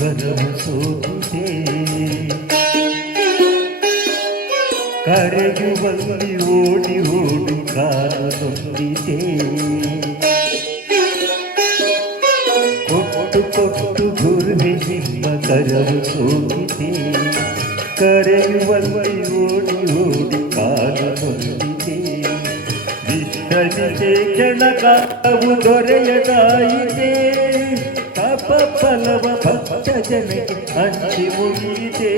ಗರವು ಸೋತಿದೆ ಕರೆಯುವಲ್ಲಿ ಓಡಿ ಓಡಿ ಕಾಲು ನೊಂದಿದೆ ಕೊಟ್ಟು ಕೊಟ್ಟು ಗುರುವೆ ನಿಮ್ಮ ಕರವು ಸೋತಿದೆ ಕರೆಯುವಲ್ಲಿ ಓಡಿ ಓಡಿ ಕಾಲು ನೊಂದಿದೆ ವಿಶ್ರಮಿಸೆ ಕೆಳಗಾವು ದೊರೆಯದಾಯಿತೆ ಫಲವ ಭಕ್ತ ಜನಕ್ಕೆ ಹಂಚಿ ಮುಗಿಯಿದೆ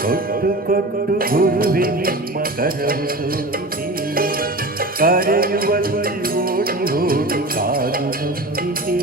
ಕೊಟ್ಟು ಕೊಟ್ಟು ಗುರುವೆ ನಿಮ್ಮ ಕರವು ಸೋತಿದೆ ಕರೆಯುವಲ್ಲಿ ಓಡಿ ಓಡಿ ಕಾಲು ನೊಂದಿದೆ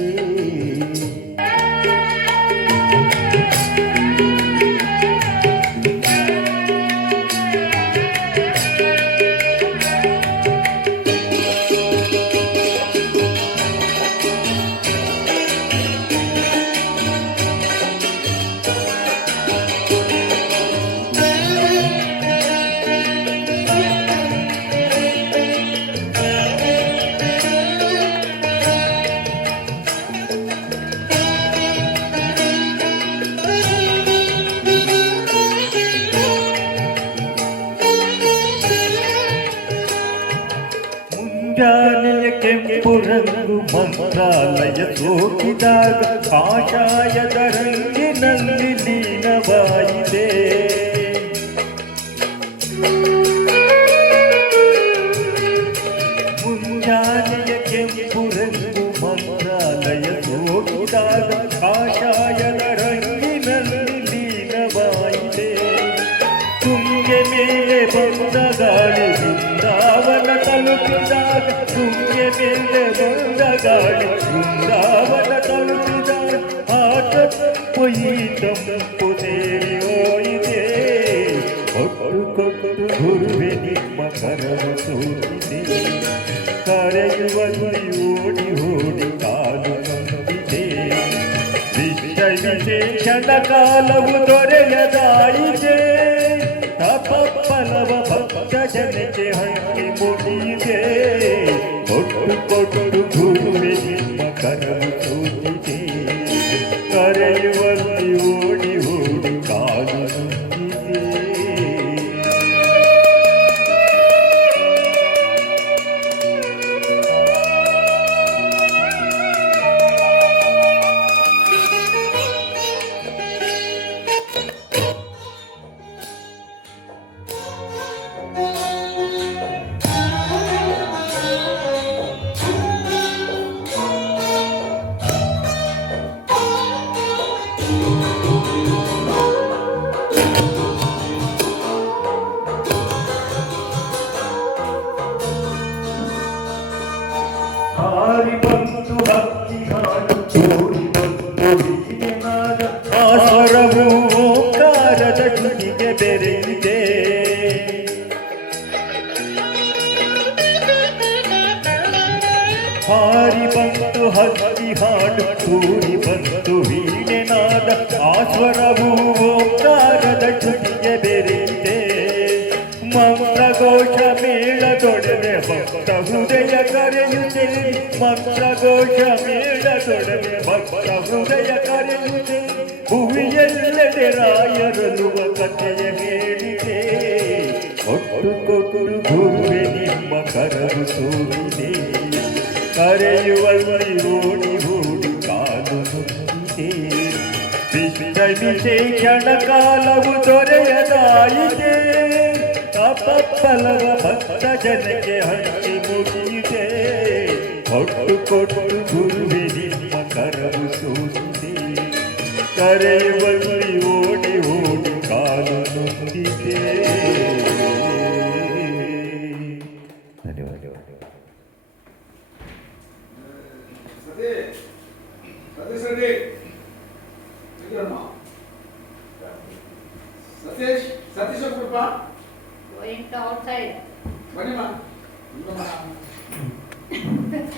ಮುಂಜಾನೆಯ ಕೆಂಪು ರಂಗು ಮಂತ್ರಾಲಯ ಸೋಕಿದಾಗ ಕಾಷಾಯದ ರಂಗಿನಲ್ಲಿ ಲೀನವಾಯಿದೆ ಮುಂಜಾನೆಯ ಕೆಂಪು ರಂಗು ಮಂತ್ರಾಲಯ ಸೋಕಿದಾಗ ಕಾಷಾಯದ ರಂಗಿನಲ್ಲಿ ಲೀನವಾಯಿದೆ ತುಂಗೆ ಮೇಲೆ ಬಂದ ಗಾಳಿ ಬೃಂದಾವನ ತಲುಪಿದಾಗ ತುಂಗೆ ಮೇಲೆ ಬಂದ ಗಾಳಿ ಬೃಂದಾವನ ತಲುಪಿದಾಗ ಆಟ ಈ ತಂಪು ಸೇರಿ ಹೋಯಿದೆ ಕೊಟ್ಟು ಕೊಟ್ಟು ಗುರುವೆ ನಿಮ್ಮ ಕರವು ಸೋತಿದೆ ಕರೆಯುವಲ್ಲಿ ಓಡಿ ಓಡಿ ಕಾಲು ನೊಂದಿದೆ ವಿಶೇಷದ ಕಾಲವು ದೊರೆಯದಾಯಿತೆ ಫಲವ ಭಕ್ತ ಜನಕ್ಕೆ ಹಂಚಿ ಮುಗಿಯಿದೆ ಕೊಟ್ಟು ಕೊಟ್ಟು ಗುರುವೆ ನಿಮ್ಮ ಕರವು ಸೋತಿದೆ ಕರೆಯುವಲ್ಲಿ ಓಡಿ ಓಡಿ ಕಾಲು ನೊಂದಿದೆ ಹಾರಿ ಬಂತು ಹಕ್ಕಿ ಹಾಡು ಚೋರಿ ಬಂತು ಹೀಗೆನಾದ ಆ ಸ್ವರವು ಓಂಕಾರದ ಧ್ವನಿಗೆ ಬೆರೆಯಿದೆ ಹಾರಿ ಬಂತು ಹಕ್ಕಿ ಹಾಡು ಚೋರಿ ಬಂತು ವೀಣೆನಾದ ಆ ಸ್ವರವು ಓಂಕಾರದ ಧ್ವನಿಗೆ ಬೆರೆಯಿದೆ ಮಂತ್ರಘೋಷ ಮೇಳದೊಡನೆ ಭಕ್ತ ಹೃದಯ ಕರೆಯುತ್ತೆ ಮಂತ್ರಘೋಷ ಮೇಳದೊಡನೆ ಭಕ್ತ ಹೃದಯ ಕರೆಯುತ್ತೆ ಭುವಿಯೆಲ್ಲೆಡೆ ರಾಯರಲುವ ಕಥೆಯ ಹೇಳಿದೆ ಕೊಟ್ಟು ಕೊಟ್ಟು ಗುರುವೆ ನಿಮ್ಮ ಕರವು ಸೋತಿದೆ ಕರೆಯುವಲ್ಲಿ ಓಡಿ ಓಡಿ ಕಾಲು ನೊಂದಿದೆ ವಿಶೇಷಣ ಕಾಲವು ದೊರೆಯದಾಯಿತೆ ಫಲವ ಭಕ್ತ ಜನಕ್ಕೆ ಹಂಚಿ ಮುಗಿಯಿದೆ ಕೊಟ್ಟು ಕೊಟ್ಟು ಗುರುವೆ ನಿಮ್ಮ ಕರವು ಸೋತಿದೆ ಕರೆಯುವಲ್ಲಿ ಓಡಿ ಓಡಿ ಕಾಲು ನೊಂದಿದೆ ಸತೀಶ ಕುಟುಂಬ Going to outside. ಬನ್ನಿ ಮಾ